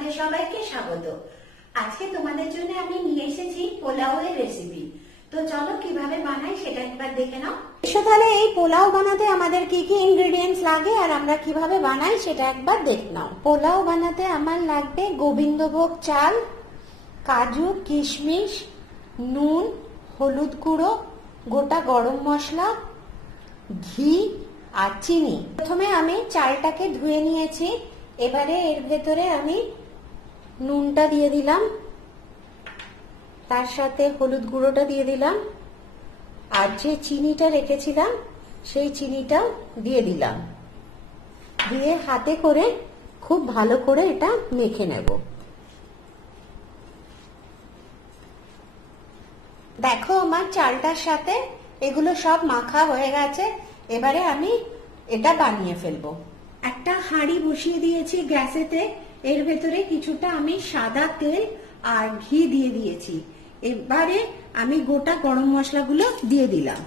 তোমাদের সবাইকে স্বাগত। আজকে তোমাদের জন্য আমি নিয়ে এসেছি পোলাওয়ের রেসিপি তো চলো কীভাবে বানাই সেটা একবার দেখে নাও। তাহলে এই পোলাও বানাতে আমাদের কি কি ইনগ্রেডিয়েন্টস লাগে আর আমরা কীভাবে বানাই সেটা একবার দেখে নাও। পোলাও বানাতে আমার লাগবে গোবিন্দভোগ চাল, কাজু, কিশমিশ, নুন, হলুদ গুঁড়ো, গোটা গরম মশলা, ঘি আর চিনি। প্রথমে আমি চালটাকে ধুয়ে নিয়েছি। এবারে এর ভেতরে আমি নুনটা দিয়ে দিলাম। তার সাথে হলুদ গুঁড়োটা দিয়ে দিলাম। আর যে চিনিটা রেখেছিলাম, সেই চিনিটাও দিয়ে দিলাম। দিয়ে হাতে করে খুব ভালো করে এটা মেখে নেব। দেখো আমার চালটার সাথে এগুলো সব মাখা হয়ে গেছে। এবারে আমি এটা বানিয়ে ফেলব। একটা হাঁড়ি বসিয়ে দিয়েছি গ্যাসেতে। এর ভেতরে কিছুটা আমি সাদা তেল আর ঘি দিয়ে দিয়েছি। এবারে আমি গোটা গরম মশলাগুলো দিয়ে দিলাম।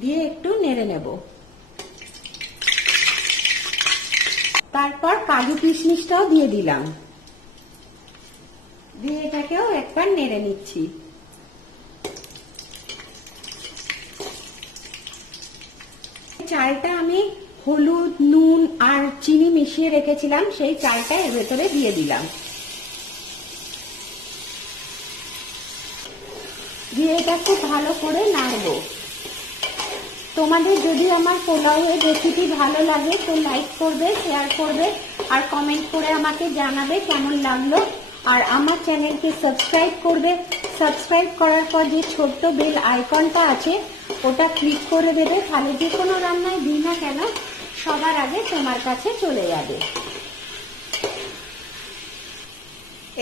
দিয়ে একটু নেড়ে নেব। তারপর কাজু কিশমিশটাও দিয়ে দিলাম। দিয়ে এটাকেও একবার নেড়ে নিচ্ছি। চালটা আমি হলুদ, নুন আর চিনি মিশিয়ে রেখেছিলাম, সেই চালটা এর ভেতরে দিয়ে দিলাম। দিয়ে এটা খুব ভালো করে নাড়বো। তোমাদের যদি আমার পোলাওয়ের রেসিপি ভালো লাগে, তো লাইক করবে শেয়ার করবে, আর কমেন্ট করে আমাকে জানাবে কেমন লাগল। আর আমার চ্যানেলকে সাবস্ক্রাইব করবে। সাবস্ক্রাইব করার পর যে ছোট্ট বেল আইকনটা আছে, ওটা ক্লিক করে দেবে। তাহলে যে কোনো রান্নায় দিই না কেন সবার আগে তোমার কাছে চলে যাবে।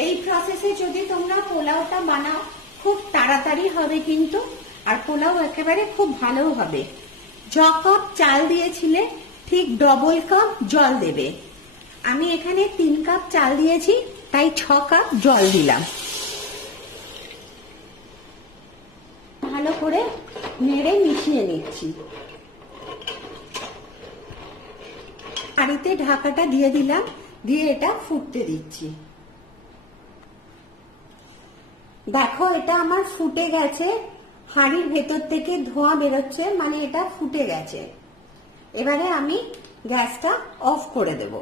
এই প্রসেসে যদি তোমরা পোলাওটা বানাও, খুব তাড়াতাড়ি হবে কিন্তু, আর পোলাও একেবারে খুব ভালো হবে। য কাপ চাল দিয়েছিলে, ঠিক ডবল কাপ জল দেবে। আমি এখানে তিন কাপ চাল দিয়েছি, তাই ছ কাপ জল দিলাম। ভালো করে নেড়ে মিশিয়ে নিচ্ছি। হাঁড়িতে ঢাকাটা দিয়ে দিলাম, দিয়ে এটা ফুটতে দিচ্ছি। দেখো, এটা আমার ফুটে গেছে। হাঁড়ির ভেতর থেকে ধোঁয়া বেরোচ্ছে মানে এটা ফুটে গেছে। এবারে আমি গ্যাসটা অফ করে দেব।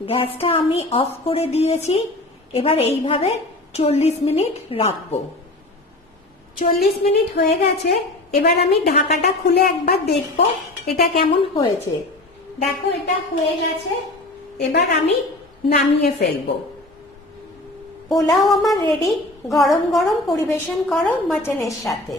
গ্যাসটা আমি অফ করে দিয়েছি। এবার এইভাবে চল্লিশ মিনিট রাখব। চল্লিশ মিনিট হয়ে গেছে, এবার আমি ঢাকাটা খুলে একবার দেখব এটা কেমন হয়েছে। দেখো, এটা হয়ে গেছে, এবার আমি নামিয়ে ফেলব। পোলাও আমার রেডি গরম গরম পরিবেশন করো মাটনের সাথে।